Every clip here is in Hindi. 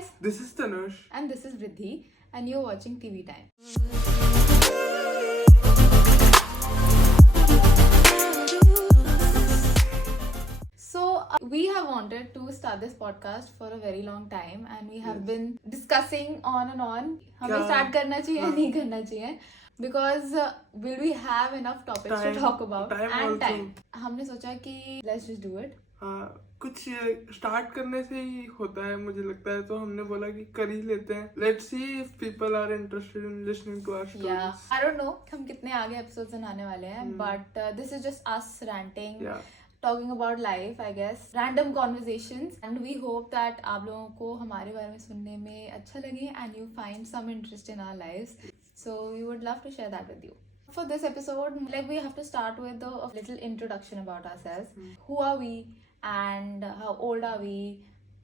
guys, This is Tanush. and this is Vriddhi, and you're watching TV Time. So, we have wanted to start this podcast for a very long time, and we have Yes. been discussing on and on. हमें क्या- start करना चाहिए हाँ. नहीं करना चाहिए because will we have enough topics to Time- talk about time and also. time. हमने सोचा कि let's just do it. हाँ, कुछ स्टार्ट करने से ही होता है मुझे लगता है, तो हमने बोला कि कर ही लेते हैं. Let's see if people are interested in listening to our Yeah, stories. I don't know हम कितने आगे episodes बनाने वाले हैं, but this is just us ranting. या Talking about life, I guess, random conversations, and we hope that आप लोगों को हमारे बारे में सुनने में अच्छा लगे and you find some interest in our lives. So we would love to share that with you. For this episode, like we have to start with a little introduction about ourselves. Who are we and how old are we?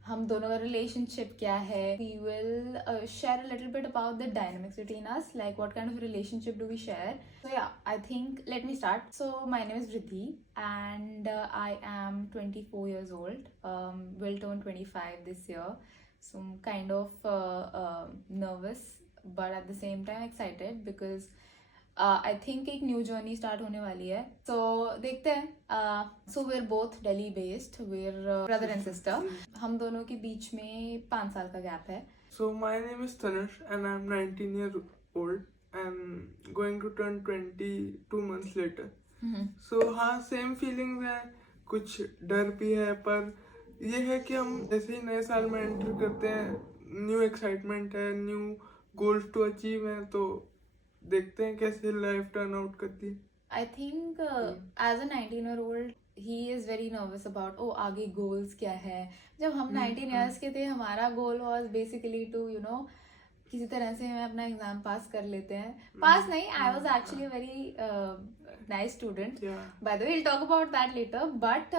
हम दोनों का relationship क्या है? We will share a little bit about the dynamics between us, like what kind of relationship do we share. So yeah, I think let me start. So my name is Vriddhi and I am 24 years old. Will turn 25 this year. So I'm kind of nervous, but at the same time excited because I think एक न्यू जर्नी स्टार्ट होने वाली है. So देखते हैं. So we're both Delhi based. We're brother and sister. हम दोनों के बीच में 5 साल का गैप है. So my name is Tanush and I'm 19 years old and going to turn 22 months later. So हाँ, सेम फीलिंग्स है, कुछ डर भी है, पर ये है कि हम जैसे ही नए साल में एंटर करते हैं, न्यू एक्साइटमेंट है, न्यू गोल्स टू अचीव है, तो देखते हैं कैसे लाइफ टर्न आउट करती है. I think as a 19-year-old, he is very nervous about आगे goals क्या है. जब हम 19 years के थे, हमारा goal was basically to किसी तरह से हमें अपना एग्जाम पास कर लेते हैं. पास नहीं, I was actually a very nice student. Yeah. By the way, we'll talk about that later. But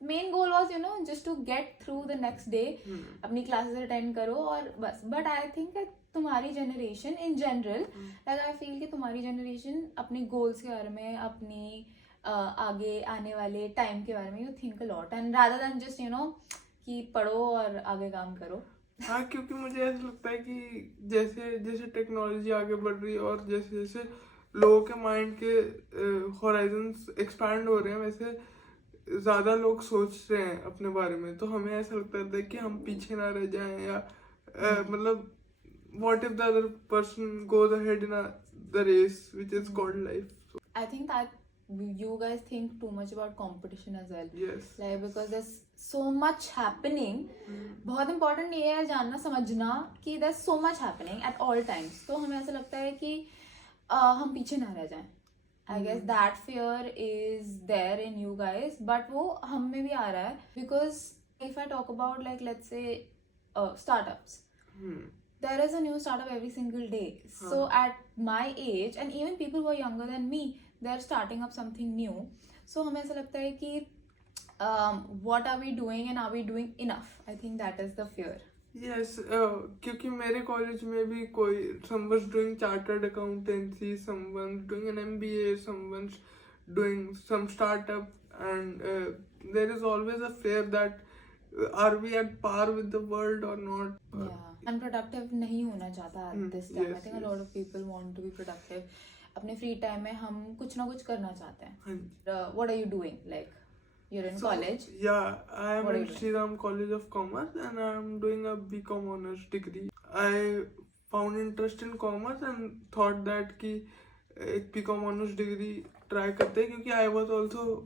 main goal was just to get through the next day. अपनी classes attend करो और बस. But I think that तुम्हारी generation in general, like I feel कि तुम्हारी generation अपने goals के बारे में, अपनी आगे आने वाले time के बारे में you think a lot and rather than just कि पढ़ो और आगे काम करो. हाँ, क्योंकि मुझे ऐसा लगता है कि जैसे जैसे टेक्नोलॉजी आगे बढ़ रही है और जैसे जैसे लोगों के माइंड के हॉराइजन्स एक्सपैंड हो रहे हैं, वैसे ज़्यादा लोग सोच रहे हैं अपने बारे में, तो हमें ऐसा लगता है कि हम पीछे ना रह जाएं, या मतलब what if the other person goes ahead in the race which is called life. So, I think that you guys think too much about competition as well. yes. Like because there's so much happening. बहुत important ये है जानना समझना कि there's so much happening at all times. तो हमें ऐसा लगता है कि हम पीछे ना रह जाएं. I guess that fear is there in you guys, but वो हम में भी आ रहा है because if I talk about like let's say startups. There is a new startup every single day. So at my age and even people who are younger than me, they're starting up something new. So हमें ऐसा लगता है कि what are we doing and are we doing enough? I think that is the fear. Yes, क्योंकि मेरे कॉलेज में भी कोई someone's doing chartered accountancy, someone's doing an MBA, someone's doing some startup, and there is always a fear that are we at par with the world or not. Yeah. Unproductive नहीं होना चाहता at this time. yes, I think a lot of people want to be productive. अपने free time में हम कुछ ना कुछ करना चाहते हैं. हाँ जी. What are you doing? Like you're in college. Yeah, I am What are in you doing? Sri Ram College of Commerce and I am doing a BCom honors degree. I found interest in commerce and thought that कि एक BCom honors degree try करते हैं, क्योंकि I was also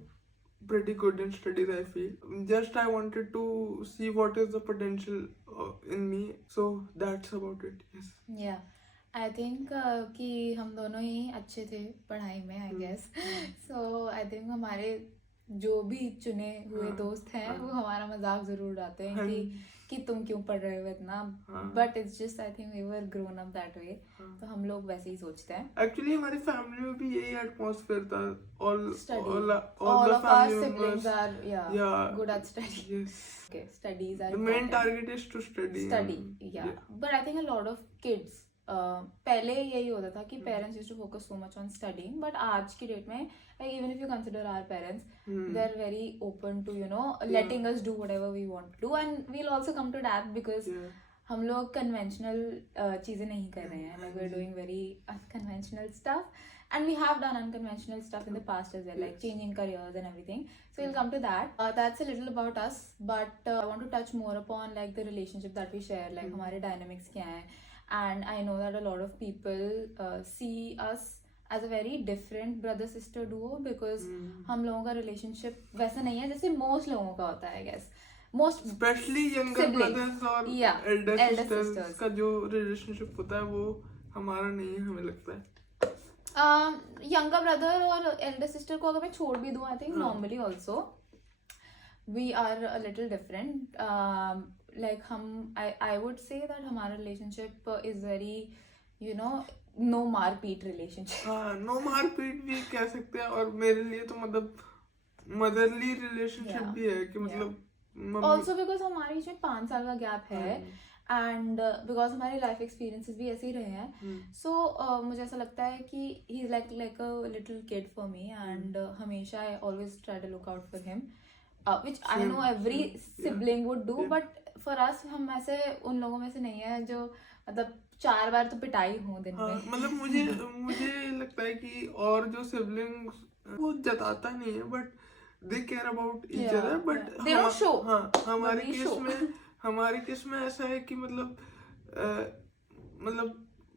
pretty good in studies, I feel. Just I wanted to see what is the potential in me, so that's about it. Yes. Yeah, I think कि हम दोनों ही अच्छे थे पढ़ाई में, I guess. So I think हमारे जो भी चुने हुए दोस्त हैं वो हमारा मजाक जरूर उड़ाते हैं कि तुम क्यों पढ़ रहे हो इतना. But it's just I think we were grown up that way. तो हम लोग वैसे ही सोचते हैं. Actually हमारी फैमिली में भी यही एटमॉस्फेयर था. All All of our siblings are good at study. Yes. Okay, studies are The main important. target is to study. Yeah. But I think a lot of kids पहले यही होता था कि parents used to focus so much on studying, but आज की डेट में even if you consider our parents, they are very open to letting us do whatever we want to do, and we'll also come to that because हम लोग कन्वेंशनल चीज़ें नहीं कर रहे हैं, like we're doing very unconventional stuff and we have done unconventional stuff in the past as well, like changing careers and everything, so we'll come to that. That's a little about us, but I want to touch more upon like the relationship that we share, like हमारे dynamics क्या हैं, and I know that a lot of people see us as a very different brother sister duo because हम लोगों का relationship वैसा नहीं है जैसे most लोगों का होता है, I guess most specially younger siblings. Brothers और Yeah, Elder elder sisters sisters. का जो रिलेशनशिप होता है वो हमारा नहीं है, हमें लगता है. यंगर ब्रदर और एल्डर सिस्टर को अगर मैं छोड़ भी दूँ, I think normally also we are a little different. Like हम आई वुड से दैट हमारा relationship is very you know no मारपीट रिलेशनशिप. हाँ, नो मारपीट भी कह सकते हैं. और मेरे लिए तो मतलब मदरली रिलेशनशिप Yeah. भी है कि मतलब ऑल्सो बिकॉज हमारे बीच में 5 साल का गैप है एंड बिकॉज हमारे लाइफ एक्सपीरियंसेस भी ऐसे ही रहे हैं, सो मुझे ऐसा लगता है कि he is like a little kid for me and हमेशा I always try to look out for him, which I know every sibling would do, but for us हम ऐसे उन लोगों में से नहीं है जो मतलब 4 बार तो पिटाई हो दिन में. मतलब मुझे लगता है कि और जो सिबलिंग्स वो जताता नहीं है but they care about each other, but They don't show, हाँ but we show. हमारे केस में ऐसा है कि मतलब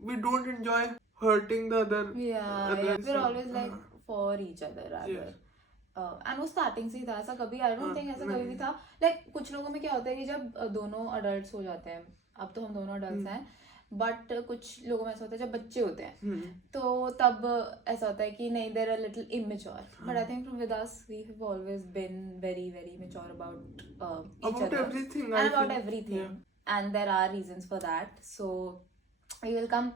we don't enjoy hurting the other. we're always like for each other rather. And वो स्टार्टिंग से ही था ऐसा, कभी आई डोंट थिंक ऐसा कभी भी था. लाइक कुछ लोगों में क्या होता है कि जब दोनों अडल्ट हो जाते हैं, अब तो हम दोनों अडल्ट हैं, बट कुछ लोगों में ऐसा होता है जब बच्चे होते हैं तो तब ऐसा होता है कि नहीं, there are little immature, but I think with us we have always been very very mature about each other everything, and about everything, and there are reasons for that, so we will come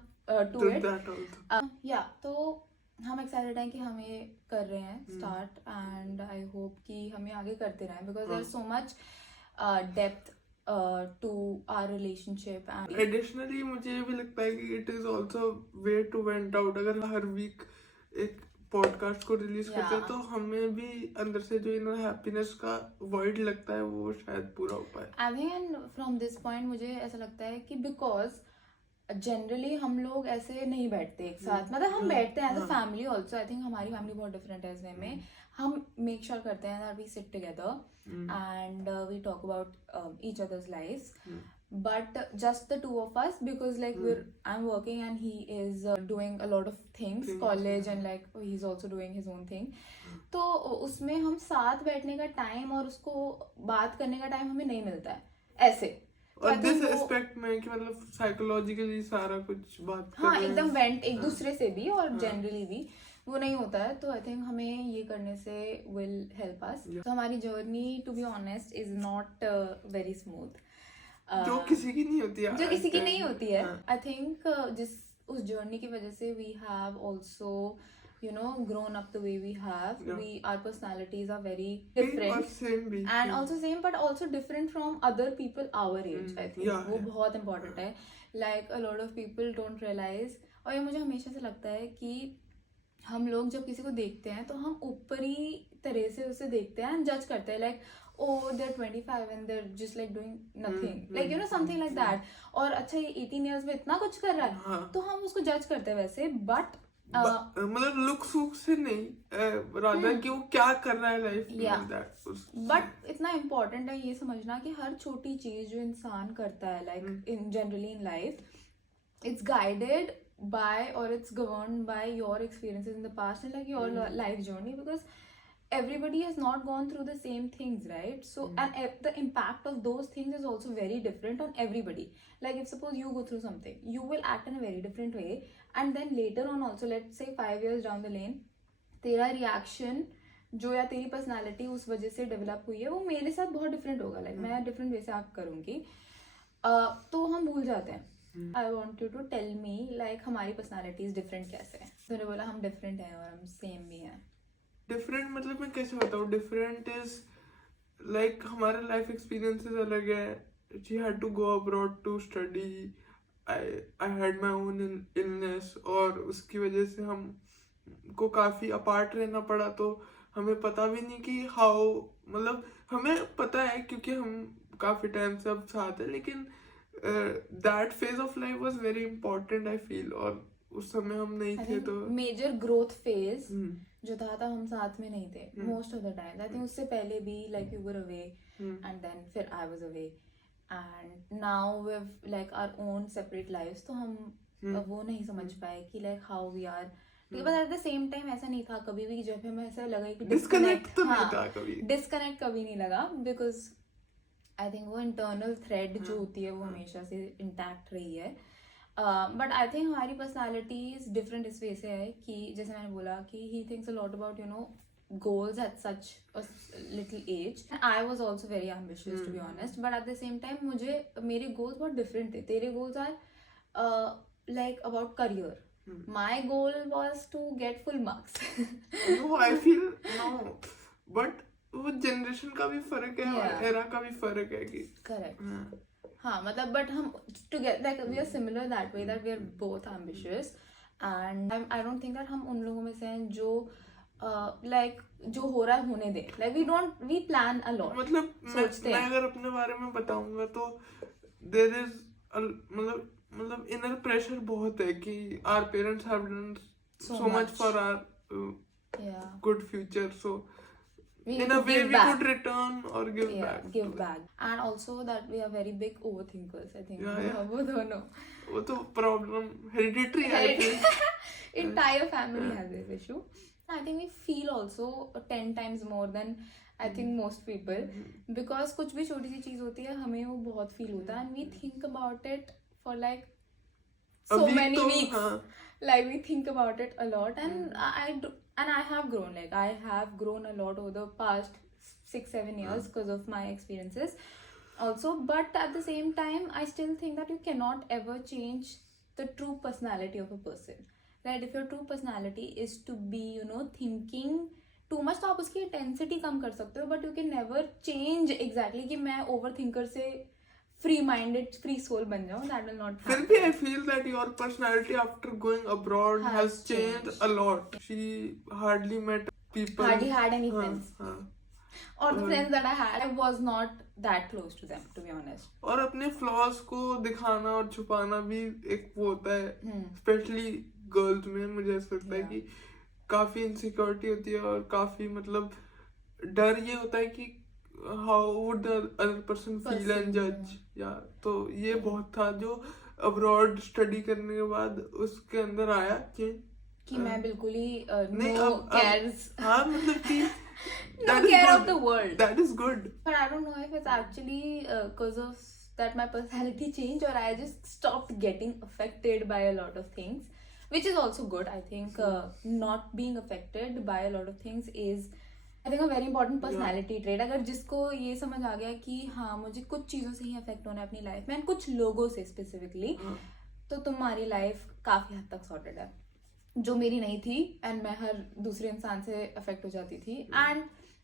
to it. that also. Yeah, तो हम एक्साइटेड हैं कि हम ये कर रहे हैं स्टार्ट, एंड आई होप कि हम ये आगे करते रहें because there so much depth to our relationship. And additionally मुझे ये भी लगता है कि it is also way to vent out. अगर हर वीक एक पॉडकास्ट को रिलीज करते हैं तो हमें भी अंदर से जो इनर हैप्पीनेस का वॉइड लगता है वो शायद पूरा हो पाए. I think from this point मुझे ऐसा लगता है कि because जनरली हम लोग ऐसे नहीं बैठते एक साथ, मतलब हम बैठते हैं as a family also. I think हमारी फैमिली बहुत डिफरेंट है इस वे में. हम मेक श्योर करते हैं that we sit together and we talk about each other's lives, but just the two of us because like I'm working and he is doing a lot of things, college, and like he's also doing his own thing. तो उसमें हम साथ बैठने का टाइम और उसको बात करने का टाइम हमें नहीं मिलता है ऐसे. और दिस एस्पेक्ट में कि मतलब साइकोलॉजिकली सारा कुछ बात हाँ एकदम वेंट एक दूसरे से भी और जनरली भी वो नहीं होता है. तो आई थिंक हमें ये करने से विल हेल्प अस. तो हमारी journey to be honest is not very smooth, जो किसी की नहीं होती है, जो किसी की नहीं होती है. आई थिंक जिस उस जर्नी की वजह से we have also you know grown up the way we have. Our personalities are very different and also same but also different from other people our age. I think वो बहुत important है. Like a lot of people don't realize, और ये मुझे हमेशा से लगता है कि हम लोग जब किसी को देखते हैं तो हम ऊपरी तरह से उसे देखते हैं एंड जज करते हैं like oh they're 25 and they're just like doing nothing, like you know something like that. और अच्छा ये 18 years में इतना कुछ कर रहा है तो हम उसको जज करते हैं वैसे, बट मतलब लुक सुक से नहीं रादर कि वो क्या कर रहा है लाइफ में. बट इतना इम्पोर्टेंट है ये समझना कि हर छोटी चीज जो इंसान करता है like in generally in life it's guided by or it's governed by your experiences in the past and like your life journey, because everybody has not gone through the same things, right? So and the impact of those things is also very different on everybody. Like if suppose you go through something, you will act in a very different way, and then later on also let's say 5 years down the lane तेरा reaction जो या तेरी पर्सनालिटी उस वजह से डेवलप हुई है वो मेरे साथ बहुत डिफरेंट होगा. लाइक मैं डिफरेंट वे से एक्ट करूँगी तो हम भूल जाते हैं. I want you to tell me like हमारी पर्सनालिटीज डिफरेंट कैसे है. तूने बोला हम डिफरेंट हैं और हम सेम भी हैं. डिफरेंट मतलब मैं कैसे बताऊँ. डिफरेंट इज लाइक हमारे लाइफ एक्सपीरियंसेस अलग है. She had to go abroad to study. I had my own illness और उसकी वजह से हम को काफ़ी अपार्ट रहना पड़ा. तो हमें पता भी नहीं कि हाउ, मतलब हमें पता है क्योंकि हम काफ़ी टाइम से अब साथ है, लेकिन that phase of life was very important I feel, और उस समय हम नहीं थे तो मेजर ग्रोथ फेज हम्म, जो था तब हम साथ में नहीं थे most of the time. I think उससे पहले भी like you were away and then फिर I was away and now we have like our own separate lives. तो हम वो नहीं समझ पाए कि like how we are, but at the same time ऐसा नहीं था कभी भी जब हमें ऐसा लगा कि डिस्कनेक्ट तो नहीं था कभी, डिस्कनेक्ट कभी नहीं लगा, बिकॉज आई थिंक वो इंटरनल थ्रेड जो होती है वो हमेशा से इंटैक्ट रही है। बट आई थिंक हमारी पर्सनालिटीज डिफरेंट इस वे से है कि जैसे मैंने बोला कि he thinks a lot about you know goals at such a little age. I was also very ambitious to be honest, but at the same time मुझे मेरे goals बहुत different थे। तेरे goals are like about career. My goal was to get full marks. no I feel no, but वो जनरेशन का भी फर्क है और एरा का भी फर्क है कि करेक्ट। हाँ मतलब बट हम together like we are similar that way that we are both ambitious and I don't think that हम उन लोगों में से हैं जो लाइक जो हो रहा है होने दे, like we plan a lot. मतलब मैं अगर अपने बारे में बताऊंगा तो देयर इज मतलब इनर प्रेशर बहुत है कि our parents have done so much for our good future, so in a way we could return or give back and also that we are very big overthinkers I think. वो दोनों वो तो प्रॉब्लम हेरिडिटरी है entire family has this issue. I think we feel also 10 times more than I think most people because कुछ भी छोटी सी चीज होती है हमें वो बहुत फील होता है and we think about it for like so many weeks. Like we think about it a lot and I have grown, like I have grown a lot over the past 6-7 years because of my experiences also, but at the same time I still think that you cannot ever change the true personality of a person, right? If your true personality is to be you know thinking too much तो आप उसकी intensity कम कर सकते हो, but you can never change exactly कि मैं overthinker से free minded free soul बन जाऊँ, that will not happen. फिर भी I feel that your personality after going abroad has changed a lot. She hardly met people, hardly had any friends, or the friends that I had I was not that close to them to be honest. और अपने flaws को दिखाना और छुपाना भी एक वो होता है, especially गर्ल्स में मुझे ऐसा लगता है कि काफी इनसिक्योरिटी होती है और काफी मतलब डर ये होता है कि how would the other person feel and जज, या तो ये बहुत था जो अब्रॉड स्टडी करने के बाद उसके अंदर आया कि मैं बिल्कुल ही नो केयर्स, हाँ मतलब कि no care of the world, that is good, but I don't know if it's actually because of that my personality changed or I just stopped getting affected by a lot of things, which is also good. I think not being affected by a lot of things is I think a very important personality trait. अगर जिसको ये समझ आ गया कि हाँ मुझे कुछ चीज़ों से ही अफेक्ट होना है अपनी लाइफ में एंड कुछ लोगों से स्पेसिफिकली, तो तुम्हारी लाइफ काफ़ी हद तक सॉर्टेड है, जो मेरी नहीं थी एंड मैं हर दूसरे इंसान से अफेक्ट हो जाती थी एंड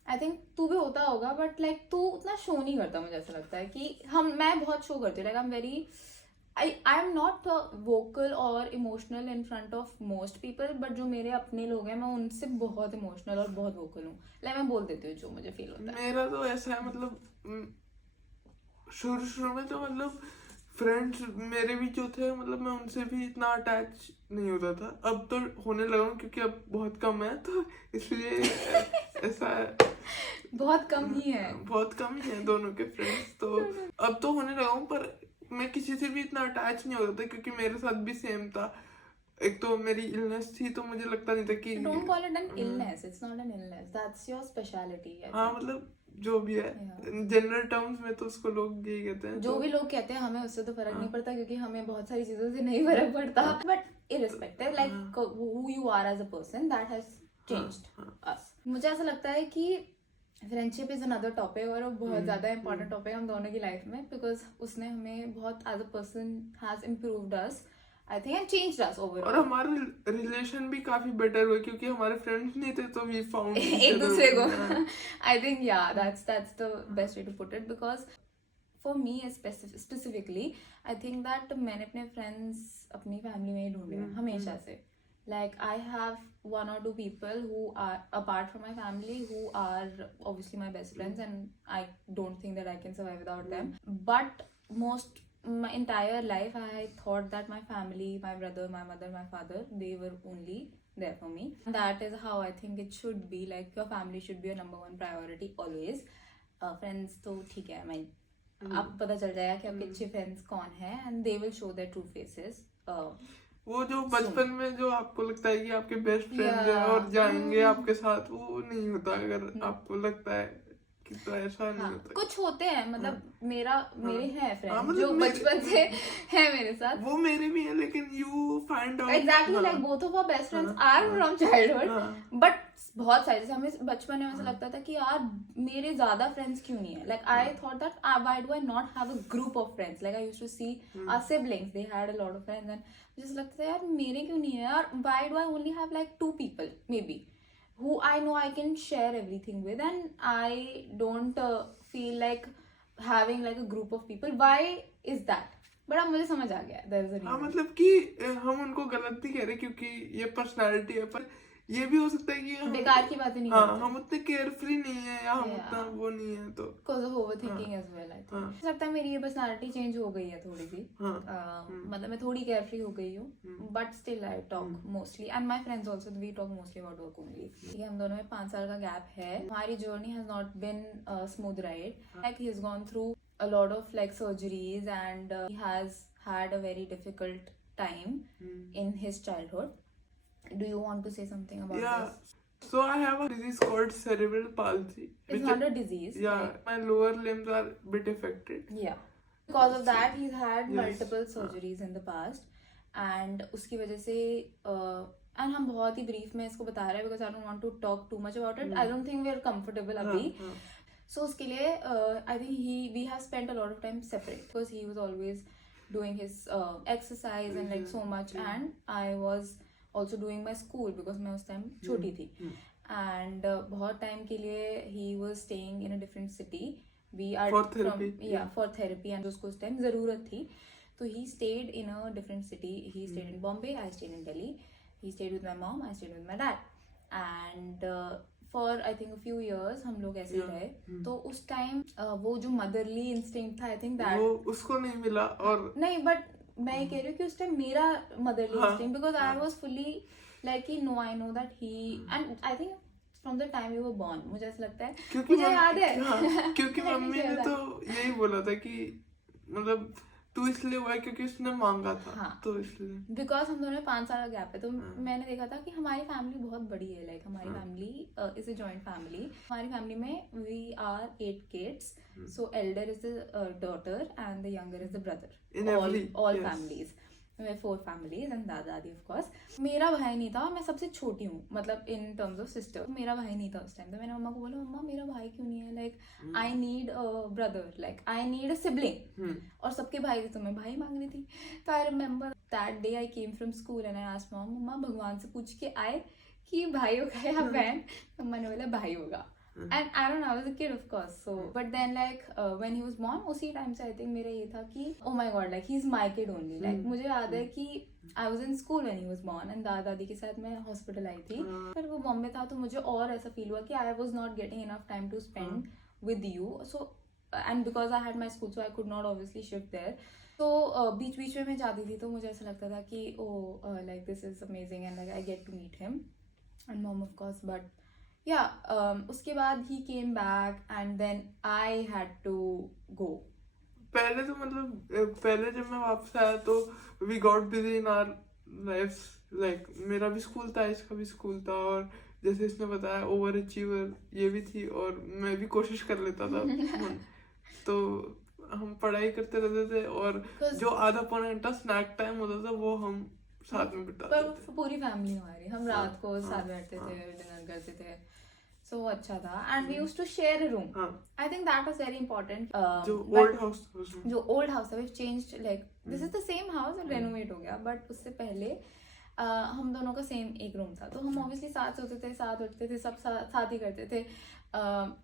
आई थिंक तू भी होता होगा, बट लाइक तू उतना शो नहीं करता, मुझे ऐसा लगता है कि मैं बहुत शो करती हूँ, like I am very I am not vocal or emotional in front of most people, but जो मेरे अपने लोग हैं मैं उनसे बहुत इमोशनल और बहुत vocal हूँ, लाइक मैं बोल देती हूँ जो मुझे फील होता है। मेरा तो ऐसा है मतलब शुरू में तो मतलब फ्रेंड्स मेरे भी जो थे मतलब मैं उनसे भी इतना अटैच नहीं होता था, अब तो होने लगा हूँ क्योंकि अब बहुत कम है तो इसलिए ऐसा बहुत कम ही है दोनों के फ्रेंड्स, तो अब तो होने लगा हूँ, पर मैं किसी से भी इतना अटैच नहीं होता था क्योंकि मेरे साथ भी सेम था, एक तो मेरी इलनेस थी तो मुझे लगता नहीं था कि don't call it an illness, it's not an illness, that's your speciality. हाँ मतलब जो भी है जनरल टर्म्स में तो उसको लोग यही कहते हैं, जो भी लोग कहते हैं हमें उससे तो फर्क नहीं पड़ता क्योंकि हमें बहुत सारी चीजों से नहीं फर्क पड़ता, but irrespective like who you are as a person that has changed us. मुझे ऐसा लगता है कि फ्रेंडशिप इज अनदर टॉपिक और वो बहुत ज़्यादा इंपॉर्टेंट टॉपिक हम दोनों की लाइफ में, बिकॉज उसने हमें बहुत as a person has improved us I think and changed us overall, और हमारे रिलेशन भी काफी बेटर हुए क्योंकि हमारे फ्रेंड्स नहीं थे तो वी फाउंड एक दूसरे को। I think yeah that's the best way to put it, because for me specifically I think that मैंने अपने फ्रेंड्स अपनी फैमिली में ही ढूंढे हैं हमेशा से। Like I have 1 or 2 people who are apart from my family who are obviously my best friends and I don't think that I can survive without them, but most my entire life I thought that my family, my brother, my mother, my father, they were only there for me. And that is how I think it should be. Like your family should be your number one priority always. Friends तो ठीक है, मैं अब पता चल जाएगा कि आपके अच्छे फ्रेंड्स कौन है, and they will show their true faces. वो जो बचपन में जो आपको लगता है कि आपके बेस्ट फ्रेंड है Yeah. और जाएंगे आपके साथ, वो नहीं होता अगर आपको लगता है कि तो ऐसा नहीं हाँ, होता। कुछ होते हैं, मतलब मेरे हैं हाँ, फ्रेंड मतलब जो मेरे- बचपन से हैं मेरे साथ। वो मेरे भी है, लेकिन you find out exactly like both of our best friends हाँ, आर फ्रॉम चाइल्डहुड, हाँ। बट बहुत सारे, जैसे हमें बचपन में ऐसा लगता था कि यार मेरे ज्यादा फ्रेंड्स क्यों नहीं है, like I thought that why do I not have a group of friends, like I used to see our siblings, they had a lot of friends, and मुझे ऐसा लगता था यार मेरे क्यों नहीं है यार, why do I only have like 2 people maybe who I know I can share everything with, and I don't feel like having like a group of people. Why is that? But अब मुझे समझ आ गया, there is a हाँ, reason. मतलब कि हम उनको गलत नहीं कह रहे क्योंकि ये पर्सनालिटी है, पर ये भी हो सकता है कि बेकार की बातें नहीं हाँ, करते। हम उतने केयरफ्री नहीं है या हम Yeah. उतना वो नहीं है, तो Because of overthinking as well, I think. हाँ. हो सकता है मेरी ये पर्सनालिटी चेंज हो गई है थोड़ी सी, हाँ. मतलब मैं थोड़ी केयरफ्री हो गई हूँ, but still I talk mostly, and my friends also, we talk mostly about work only. ये हम दोनों में 5 साल का गैप है। हमारी journey has not been smooth ride, like he has gone through a lot of like surgeries, and he has had a very difficult time in his childhood. Do you want to say something about yeah. this? So I have a disease called cerebral palsy. It's not a disease. Yeah, my lower limbs are a bit affected. Yeah. Because of that, he's had Yes. multiple surgeries in the past, and उसकी वजह से and हम बहुत ही brief में इसको बता रहे हैं because I don't want to talk too much about it. I don't think we are comfortable अभी. So उसके लिए I think we have spent a lot of time separate because he was always doing his exercise and like so much, and I was also doing my school because मैं उस time छोटी थी, and बहुत time के लिए he was staying in a different city. We are For therapy. for therapy, and उसको उस time ज़रूरत थी, तो he stayed in a different city. He stayed in Bombay, I stayed in Delhi. He stayed with my mom, I stayed with my dad, and for I think a few years हम लोग ऐसे रहे। तो उस time वो जो motherly instinct था, I think that वो उसको नहीं मिला, और नहीं, but मैं ये कह रही हूँ कि उस टाइम मेरा motherly instinct, because I was fully like कि no, I know that he, and I think from the time you were born, मुझे ऐसा लगता है, क्योंकि मुझे याद है हाँ, क्योंकि Let me मम्मी share ने that. तो यही बोला था कि मतलब तू इसलिए हुआ है क्योंकि उसने मांगा था, हाँ. तो इसलिए बिकॉज हम दोनों में 5 साल का गैप है, तो मैंने देखा था कि हमारी फैमिली बहुत बड़ी है, लाइक हमारी family is a joint family. हमारी फैमिली में we are 8 kids, so elder is the daughter and the younger is the In brother, every- all yes. Families में 4 families एंड दादा दादी ऑफ कोर्स। मेरा भाई नहीं था, मैं सबसे छोटी हूँ, मतलब इन टर्म्स ऑफ सिस्टर मेरा भाई नहीं था उस टाइम। तो मैंने मम्मा को बोला, मम्मा मेरा भाई क्यों नहीं है, like I need a brother, like I need a sibling, और सबके भाई थे, तो मैं भाई मांग रही थी। तो I remember that day I came from school and I asked mom, मम्मा भगवान से पूछ के आए कि भाई होगा या बहन? मम्मा ने बोला भाई होगा। And I don't know, I was a kid of course, so but then like when he was born, उसी टाइम से I think मेरा ये था कि oh my god, like he's my kid only, like मुझे याद है कि I was in school when he was born, and दादा दादी के साथ मैं हॉस्पिटल आई थी, फिर वो बॉम्बे था, तो मुझे और ऐसा फील हुआ कि I was not getting enough time to spend with you, so and because I had my school, so I could not obviously shift there. तो बीच बीच में मैं जाती थी, तो मुझे ऐसा लगता था कि oh like this is amazing and like I get to meet him and mom of course, but उसके बाद he came back and then I had to go. पहले तो मतलब पहले जब मैं वापस आया तो we got busy in our lives, like मेरा भी स्कूल था, इसका भी स्कूल था, और जैसे इसने बताया ओवर अचीवर ये भी थी, और मैं भी कोशिश कर लेता था तो हम पढ़ाई करते रहते थे, और जो आधा पौना घंटा स्नैक टाइम होता था वो हम साथ में बिताते पर थे। पूरी फैमिली हमारी, हम रात को साथ बैठते थे, डिनर करते थे, सो अच्छा था। And we used to share a room, I think that was very important. जो ओल्ड हाउस जो ओल्ड हाउस है, we changed, like this is the same house, renovate हो गया, बट उससे पहले हम दोनों का सेम एक रूम था, तो हम ऑब्वियसली साथ सोते थे, साथ उठते थे, सब साथ ही करते थे,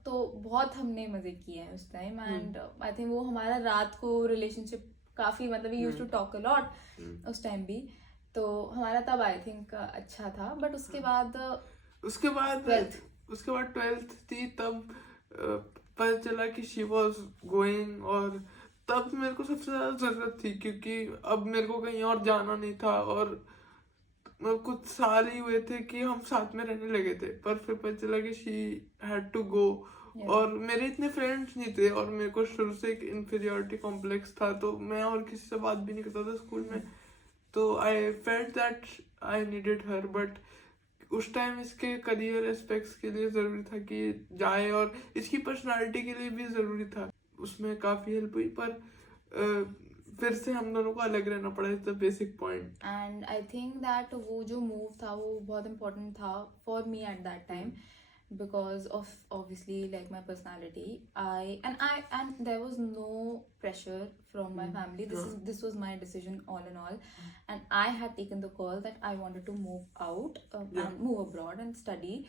तो बहुत हमने मजे किए हैं उस टाइम। एंड आई थिंक वो हमारा रात को रिलेशनशिप काफी, मतलब we used to talk a lot उस टाइम भी, तो हमारा तब आई थिंक अच्छा था। बट उसके बाद ट्वेल्थ थी, तब पता चला कि शी वॉज गोइंग, और तब मेरे को सबसे ज्यादा जरूरत थी, क्योंकि अब मेरे को कहीं और जाना नहीं था, और मतलब कुछ साल ही हुए थे कि हम साथ में रहने लगे थे, पर फिर पता चला कि शी हैड टू गो। और मेरे इतने फ्रेंड्स नहीं थे, और मेरे को शुरू से एक इन्फीरियरिटी कॉम्प्लेक्स था, तो मैं और किसी से बात भी नहीं करता था स्कूल में। तो I felt that I needed her, but उस टाइम इसके करियर एस्पेक्ट्स के लिए ज़रूरी था कि जाए, और इसकी पर्सनालिटी के लिए भी ज़रूरी था। उसमें काफ़ी हेल्प हुई, पर फिर से हम दोनों को अलग रहना पड़ा, is the basic point. And I think that वो जो मूव था वो बहुत important था for me at that time, because of obviously like my personality. And there was no pressure from my family. This was my decision all in all, and I had taken the call that I wanted to move out and move abroad and study.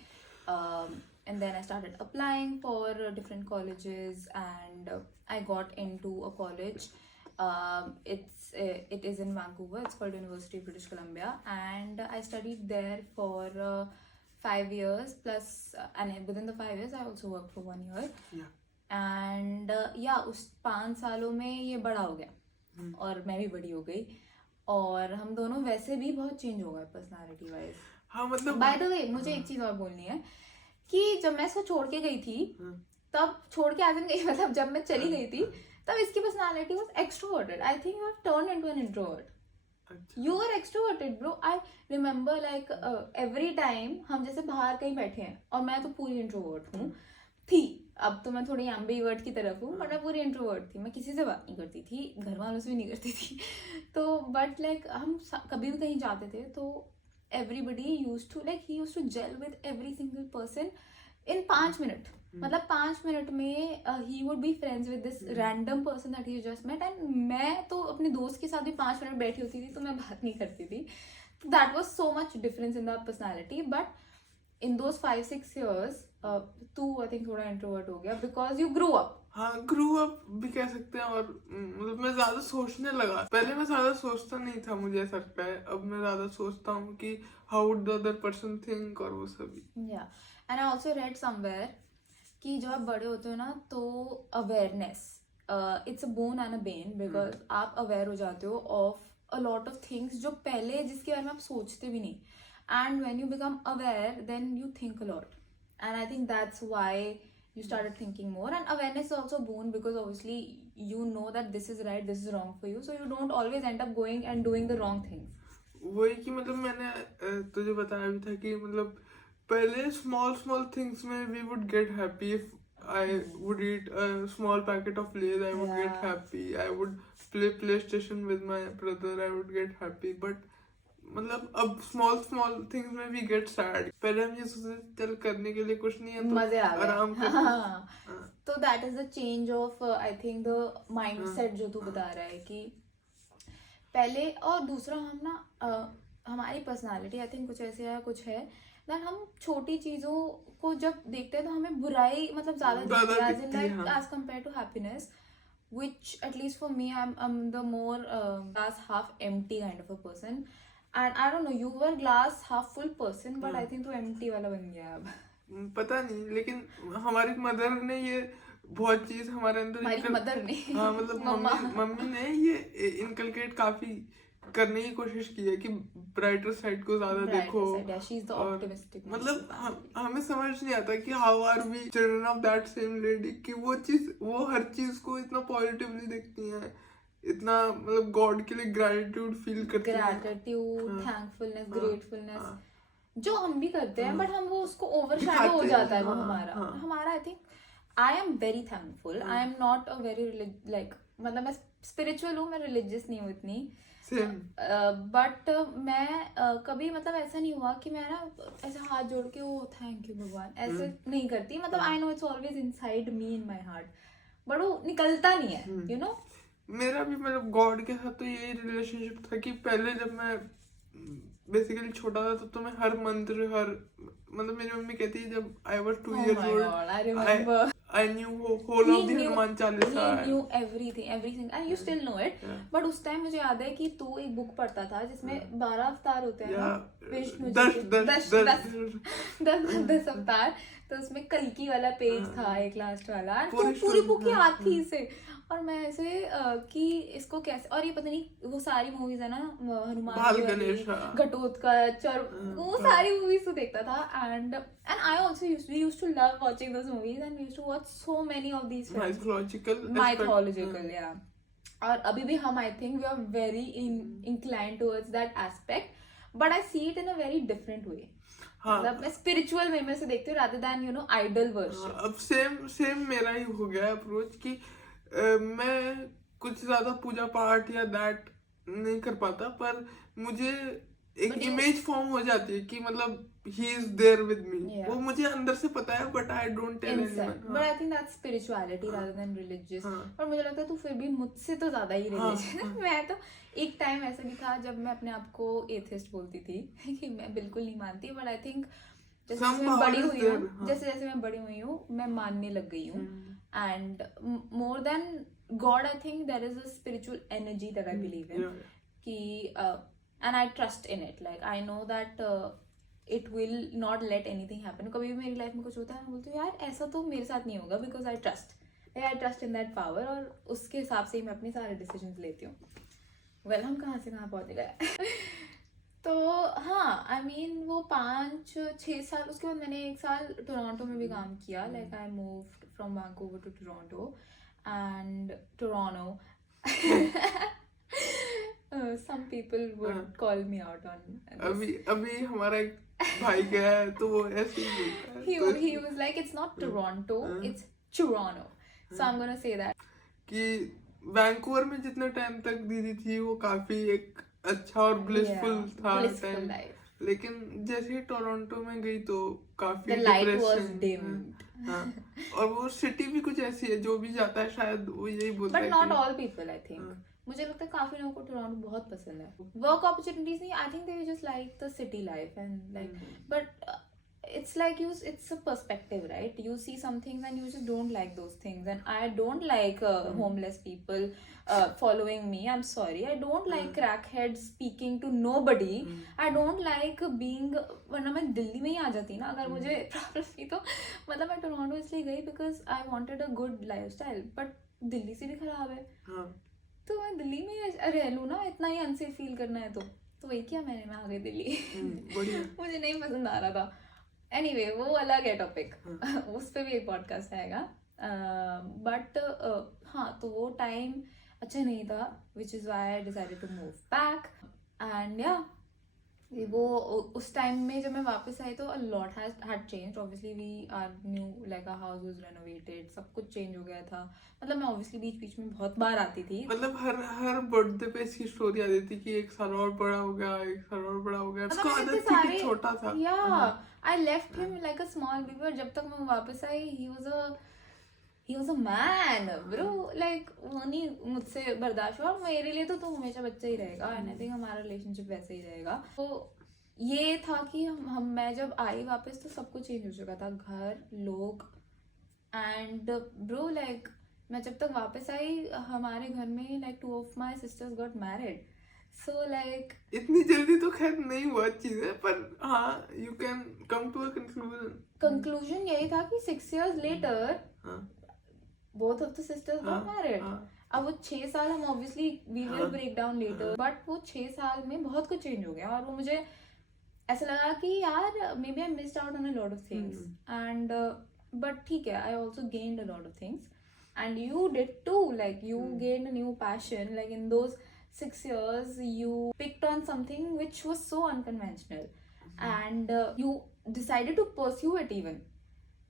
And then I started applying for different colleges, and I got into a college. It is in Vancouver. It's called University of British Columbia, and I studied there for 5 years plus, and within the 5 years I also worked for 1 year. And उस 5 सालों में ये बड़ा हो गया और मैं भी बड़ी हो गई, और हम दोनों वैसे भी बहुत चेंज हो गए पर्सनालिटी वाइज। हाँ मतलब बाय द वे मुझे एक चीज और बोलनी है कि जब मैं इसको छोड़ के गई थी, तब छोड़ के आज गई, मतलब जब मैं चली गई थी तब इसकी personality was extroverted. I think you have turned into an introvert. You are extroverted, bro. I remember like every time हम जैसे बाहर कहीं बैठे हैं, और मैं तो पूरी इंट्रोवर्ट हूँ थी. अब तो मैं थोड़ी एम्बिवर्ट की तरफ हूँ, बट मैं पूरी इंट्रोवर्ट थी. मैं किसी से बात नहीं करती थी, घर वालों से भी नहीं करती थी. तो बट लाइक हम कभी भी कहीं जाते थे तो everybody used to like he used to gel with every single person in 5 minute. मतलब 5 मिनट में he would be friends with this random person that he just met, and मैं तो अपने दोस्त के साथ भी 5 मिनट बैठी होती थी तो मैं बात नहीं करती थी. That was so much difference in the personality, but in those 5-6 years तू I think थोड़ा introvert हो गया because you grew up. हाँ, ग्रो अप भी कह सकते हैं, और मतलब मैं ज्यादा सोचने लगा. पहले मैं ज्यादा सोचता नहीं था, मुझे ऐसा लगता है. अब मैं ज्यादा सोचता हूँ कि how would the other person think, और वो सभी. Yeah, and I also read somewhere कि जब आप बड़े होते हो ना तो awareness it's a boon and a bane, because आप अवेयर हो जाते हो of a lot of things जो पहले जिसके बारे में आप सोचते भी नहीं. And when you become aware then you think a lot, and I think that's why you started thinking more. And awareness is also a boon because obviously you know that this is right, this is wrong for you, so you don't always end up going and doing the wrong things. वही कि मतलब मैंने तुझे बताया भी था कि मतलब पहले स्मॉल थिंग्स में we would get happy. If I would eat a small packet of Lay's, I would get happy. I would PlayStation with my brother, I would get happy. But मतलब अब स्मॉल थिंग्स में भी गेट सैड. पहले हम ये सोचते चल करने के लिए कुछ नहीं है तो मजे आ गए. आराम कर. तो that is the change of I think the mindset जो तू बता रहा है कि पहले. और दूसरा हम ना हमारी पर्सनालिटी आई थिंक कुछ ऐसे है, कुछ है दैट हम छोटी चीजों को जब देखते हैं तो हमें बुराई मतलब ज्यादा दिखती है as compare to happiness, which at least for me I'm the more glass half empty kind of a person. And I don't know, you were glass half full person, but I think तो empty वाला बन गया अब. पता नहीं, लेकिन हमारी मदर ने ये बहुत चीज हमारे अंदर मदर ने हाँ मतलब मम्मी ने ये इनकलकेट काफी करने की कोशिश की है कि ब्राइटर साइड को ज्यादा देखो. और मतलब हमें समझ नहीं आता कि how are we children of that same lady, कि वो हर चीज को इतना पॉजिटिवली देखती हैं, इतना मतलब गॉड के लिए ग्रैटिट्यूड फील करती हैं. ग्रैटिट्यूड, थैंकफुलनेस, ग्रेटफुलनेस जो हम भी करते हैं, बट हम वो उसको ओवरशैडो हो जाता है वो हमारा. I think I am very thankful. I am not a very like मतलब मैं स्पिरिचुअल हूँ, मैं रिलीजियस नहीं हूँ इतनी. बट मैं कभी मतलब ऐसा नहीं हुआ कि मैं ना ऐसा हाथ जोड़ के वो थैंक यू भगवान ऐसे नहीं करती. मतलब I know it's always inside me in my heart, but वो निकलता नहीं है, यू नो. मेरा भी मतलब गॉड के साथ तो यही रिलेशनशिप था कि पहले जब मैं बेसिकली छोटा था तो मैं हर मंत्र मतलब मेरी मम्मी कहती है जब I was 2 years old I knew whole of the Hanuman Chalisa. He knew everything and you still know it. But उस टाइम मुझे याद है कि तू एक बुक पढ़ता था जिसमें 12 अवतार होते हैं ना, विष्णु जी के 10 अवतार. तो उसमें कल्कि वाला पेज था एक लास्ट वाला, तो पूरी बुक याद थी इसे. और मैं ऐसे कि इसको कैसे, और ये पता नहीं वो सारी मूवीज है ना, हनुमान बाल जी वाली, गणेश, हाँ। घटोत्कच और वो हाँ। सारी मूवीज तो देखता था. And I also used to love watching those movies and used to watch so many of these mythological, yeah. और अभी भी हम, I think we are very inclined towards that aspect, but I see it in a very different way. हाँ. मतलब मैं स्पिरिचुअल वे में से देखती हूँ rather than idol हाँ, worship. अब सेम मेरा ही हो गया अप्रोच कि मैं कुछ ज्यादा पूजा पाठ या दैट नहीं कर पाता, पर मुझे एक इमेज फॉर्म हो जाती है कि मतलब he is there with me, वो मुझे अंदर से पता है, but I don't tell anyone. But I think that's spirituality rather than religious. पर मुझे लगता है तू फिर भी मुझसे तो ज्यादा ही रिलीजियस है. मैं तो एक टाइम ऐसा भी था जब मैं अपने आप को एथिस्ट बोलती थी कि मैं बिल्कुल नहीं मानती, बट आई थिंक जैसे मैं बड़ी हुई हूँ, जैसे मैं बड़ी हुई हूँ, मैं मानने लग गई हूँ. And more than God, I think there is a spiritual energy that I believe in, कि and I trust in it. Like I know that it will not let anything happen. कभी भी मेरी लाइफ में कुछ होता है, मैं बोलती हूँ यार ऐसा तो मेरे साथ नहीं होगा, because I trust in that power, और उसके हिसाब से ही मैं अपने सारे डिसीजंस लेती हूँ. वेल हम कहाँ से कहाँ पहुँच गए. तो हाँ, आई मीन वो 5-6 साल, उसके बाद मैंने 1 साल टोरंटो में भी काम किया. Like I moved from Vancouver to Toronto and Toronto. Some people would call me out on this. अभी हमारा एक भाई गया है तो वो ऐसे ही बोलता है. He was like, it's not Toronto, it's Toronto. So I'm gonna say that. कि वैंकूवर में जितने टाइम तक दीदी थी वो काफी एक अच्छा और ब्लिसफुल था टाइम, लेकिन जैसे ही टोरंटो में गई तो काफी The light was dimmed. हाँ. और वो सिटी भी कुछ ऐसी है, जो भी जाता है शायद वो यही बोलता है. But not all people, I think. मुझे लगता है काफी लोगों को टोरंटो बहुत पसंद है. वर्क अपॉर्चुनिटीज नहीं, I think they just like the city life and like, but it's like it's a perspective, right? You see some things and you just don't like those things, and I don't like homeless people following me. I'm sorry, I don't like crackheads speaking to nobody. I don't like being, वरना मैं दिल्ली में ही आ जाती ना अगर मुझे प्रॉब्लम थी तो. मतलब मैं टोरंटो इसलिए गई because I wanted a good lifestyle, but Delhi से भी खराब है. तो मैं दिल्ली में रह लूँ ना, इतना ही अनसेफ फील करना है तो वही किया मैंने, मैं आ गई दिल्ली. मुझे नहीं पसंद आ रहा था. एनीवे वो अलग है टॉपिक, उस पर भी एक पॉडकास्ट आएगा. बट हाँ, तो वो टाइम अच्छा नहीं था, which is why I decided to move back. And yeah वो उस टाइम में जब मैं वापस आई तो a lot had changed. Obviously we are new, like our house was renovated, सब कुछ चेंज हो गया था. मतलब मैं ऑब्वियसली बीच में बहुत बार आती थी. मतलब हर बर्थडे पे इसकी स्टोरी आती थी कि 1 साल और बड़ा हो गया, 1 साल और बड़ा हो गया. उसको आदत थी कि छोटा था. या I left him like a small baby, और जब तक मैं वापस आई he was a man, bro. Like वो नहीं मुझसे बर्दाश्त हुआ. मेरे लिए तो हमेशा बच्चा ही रहेगा, and I think हमारा रिलेशनशिप वैसे ही रहेगा. तो ये था कि मैं जब आई वापस तो सब कुछ चेंज हो चुका था, घर, लोग. एंड ब्रो लाइक मैं जब तक वापस आई हमारे घर में like 2 of my sisters got married. So like इतनी जल्दी तो खैर नहीं हुआ चीजें, पर हाँ you can come to a conclusion. यही था कि 6 years later both of the sisters got married. अब वो 6 साल हम obviously we will break down later, but वो 6 साल में बहुत कुछ चेंज हो गया. और वो मुझे ऐसा लगा कि यार maybe I missed out on a lot of things. And but ठीक है, I also gained a lot of things, and you did too. Like you gained a new passion. Like in those 6 years you picked on something which was so unconventional, and you decided to pursue it even,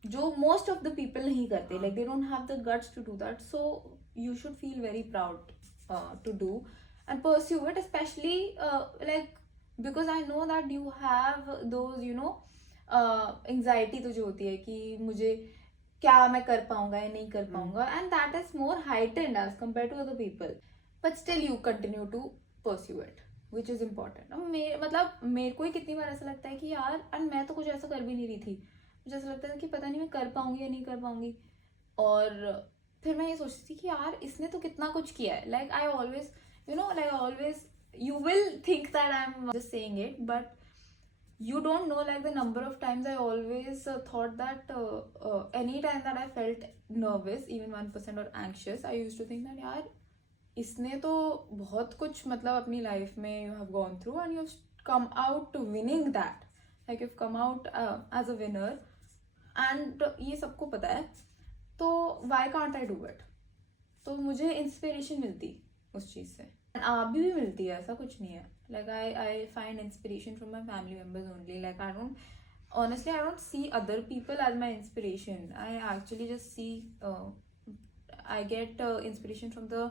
जो most of the people नहीं करते. Like they don't have the guts to do that, so you should feel very proud to do and pursue it, especially like because I know that you have those anxiety तो जो होती है कि मुझे क्या मैं कर पाऊंगा या नहीं कर पाऊंगा, and that is more heightened as compared to other people. But still you continue to pursue it, which is important. मतलब मेरे को ही कितनी बार ऐसा लगता है कि यार, and मैं तो कुछ ऐसा कर भी नहीं रही थी, मुझे ऐसा लगता है कि पता नहीं मैं कर पाऊंगी या नहीं कर पाऊंगी. और फिर मैं ये सोचती थी कि यार इसने तो कितना कुछ किया है. Like I always you will think that I'm just saying it, but You don't know like the number of times I always thought that any time that I felt nervous, even 1% or anxious, I used to think that यार इसने तो बहुत कुछ मतलब अपनी लाइफ में you have gone through and you've come out winning that, like you've come out as a winner and ये सबको पता है, तो why can't I do it? तो मुझे इंस्पिरेशन मिलती उस चीज़ से, आप भी मिलती है, ऐसा कुछ नहीं है. Like I find inspiration from my family members only. Like honestly I don't see other people as my inspiration. I actually just see I get inspiration from the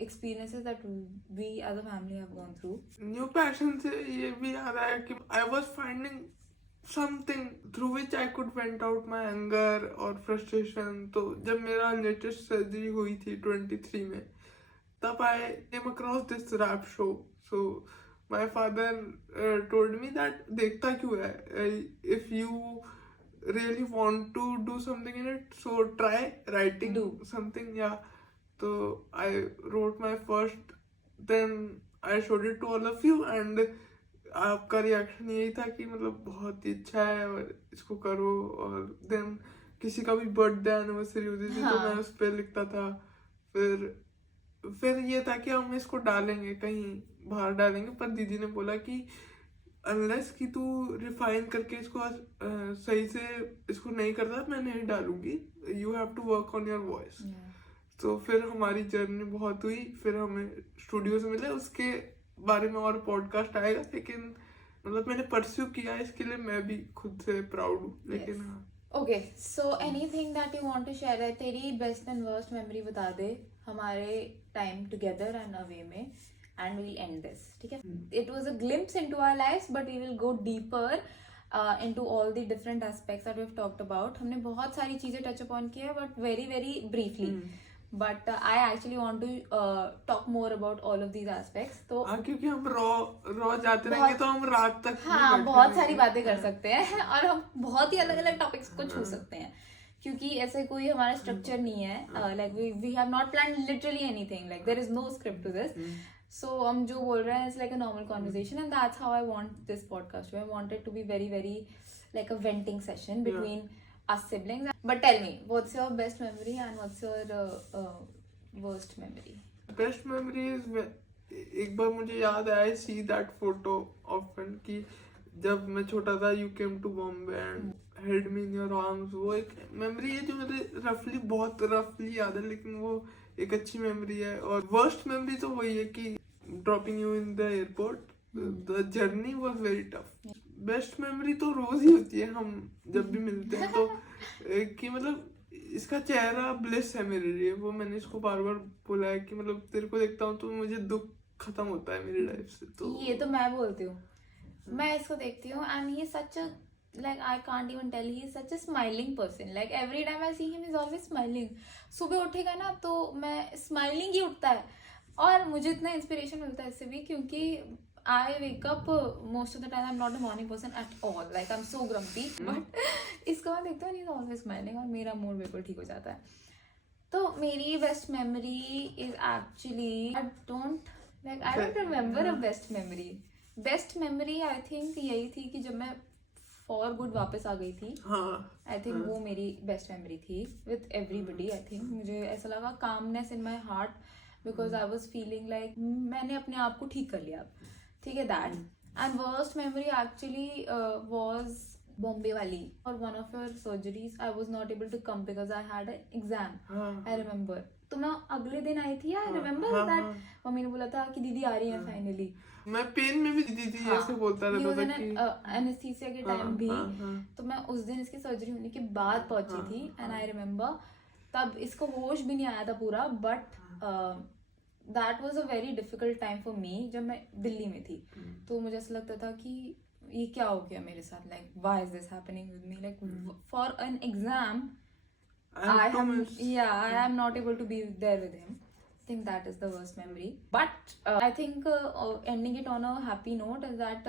experiences that we as a family have gone through. New passion से ये भी याद आया कि I was finding something through which I could went out my anger और फ्रस्ट्रेशन. तो जब मेरा लेटेस्ट सर्जरी हुई थी 23 में, तब I came across this rap show. So my father told me that देखता क्यों है, if you really want to do something in it, so try writing something. Yeah, so I wrote my first, then I showed it to all of you and आपका रिएक्शन यही था कि मतलब बहुत ही अच्छा है और इसको करो. और देन किसी का भी बर्थडे एनिवर्सरी होती थी तो मैं उस पर लिखता था. फिर ये था कि हम इसको डालेंगे, कहीं बाहर डालेंगे, पर दीदी ने बोला कि अनलेस कि तू रिफाइन करके इसको सही से इसको नहीं करता मैं नहीं डालूंगी. You have to work on your voice. तो फिर हमारी जर्नी बहुत हुई, फिर हमें स्टूडियो से मिले, उसके बारे में और पॉडकास्ट आएगा. लेकिन मतलब मैंने परस्यू किया, इसके लिए मैं भी खुद से प्राउड हूँ. लेकिन हाँ. Okay, so anything that you want to share है, तेरी बेस्ट एंड वर्स्ट मेमोरी बता दे हमारे टाइम टुगेदर एंड अवे में, and we'll end this. Okay? It was a glimpse into our lives, but we will go deeper into all the different aspects that we've talked about. हमने बहुत सारी चीजें touch upon की है, but very very briefly. But I actually want to talk more about all of these aspects. तो क्योंकि हम रॉ जाते रहेंगे तो हम रात तक बहुत सारी बातें कर सकते हैं और हम बहुत ही अलग अलग टॉपिक्स को छू सकते हैं, क्योंकि ऐसे कोई हमारा स्ट्रक्चर नहीं है. Like we have not planned literally anything, like there is no script to this. So हम जो बोल रहे हैं, it's like a normal conversation, and that's how I want this podcast to be. I want it to be very very like a venting session between us siblings. But tell me, what's your best memory and what's your worst memory? Best memory is एक बार मुझे याद आया, I see that photo often कि जब मैं छोटा था, you came to Bombay and held me in your arms. वो एक मेमोरी है जो मुझे बहुत रफली याद है, लेकिन वो एक अच्छी मेमोरी है. और वर्स्ट मेमोरी तो वही है कि dropping you in the airport, the journey was very tough. Best memory तो रोज ही होती है हम जब भी मिलते हैं, तो कि मतलब इसका चेहरा ब्लेस है मेरे लिए. वो मैंने इसको बार बार बोला है कि मतलब तेरे को देखता हूँ तो मुझे दुख खत्म होता है मेरी लाइफ से. तो ये तो मैं बोलती हूँ, मैं इसको देखती हूँ and he is such a, like I can't even tell, he is such a smiling person. Like every time I see him, he is always smiling. सुबह उठेगा ना तो मैं स्माइलिंग ही उठता है, और मुझे इतना इंस्पिरेशन मिलता है इससे भी, क्योंकि I wake up most of the time I'm not a morning person at all, like I'm so grumpy. But इसको मैं देखता हूँ, he is always smiling और मेरा मूड बिल्कुल ठीक हो जाता है. तो मेरी best memory is actually I don't remember a best memory. Best memory I think यही थी कि जब मैं फॉर गुड वापस आ गई थी. आई थिंक वो मेरी बेस्ट मेमोरी थी विथ एवरीबडी. आई थिंक मुझे ऐसा लगा calmness in my heart, because I was feeling like मैंने अपने आप को ठीक कर लिया. ठीक है, that. And worst memory actually was Bombay वाली, और one of your surgeries I was not able to come because I had an exam. I remember, तो मैं अगले दिन आई थी. आई रिमेम्बर दैट मम्मी ने बोला था कि दीदी आ रही है फाइनली. मैं पेन में भी दीदी ऐसे बोलता रहता था कि एनेस्थीसिया के टाइम भी. तो मैं उस दिन इसकी सर्जरी होने के बाद पहुंची थी. एंड आई रिमेम्बर तब इसको होश भी नहीं आया था पूरा, but that was a very difficult time for me जब मैं दिल्ली में थी. तो मुझे ऐसा लगता था कि ये क्या हो गया मेरे साथ, like why is this happening with me, like for an exam I am not able to be there with him. I think that is the worst memory. But I think ending it on a happy note is that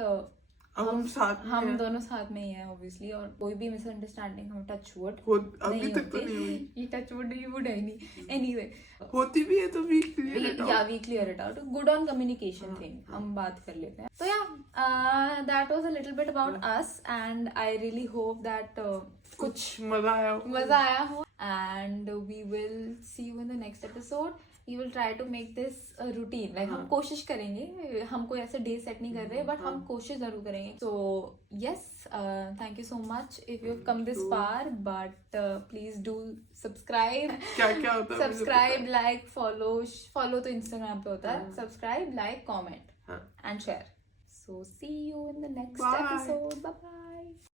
अब हम साथ में हम हैं। दोनों साथ में ही हैं ऑब्वियसली, और कोई भी मिसअंडरस्टैंडिंग हम टच वुड अभी तक तो नहीं हुई। ये टच वुड ये वुड है नहीं एनीवे होती भी है तो we clear it yeah out. We clear it out, good on communication thing, हम बात कर लेते हैं। तो yeah that was a little bit about us, and I really hope that कुछ मजा आया हो। and we will see you in the next episode. We will try to make this a routine, like हम कोशिश करेंगे, हम कोई ऐसे डे सेट नहीं कर रहे, बट हम कोशिश जरूर करेंगे. So yes, thank you so much if you've come this far, but please do subscribe. क्या क्या होता है मुझे Subscribe, like, follow तो Instagram पे होता है. Subscribe, like, comment हाँ. and share. So see you in the next Bye. episode. Bye bye.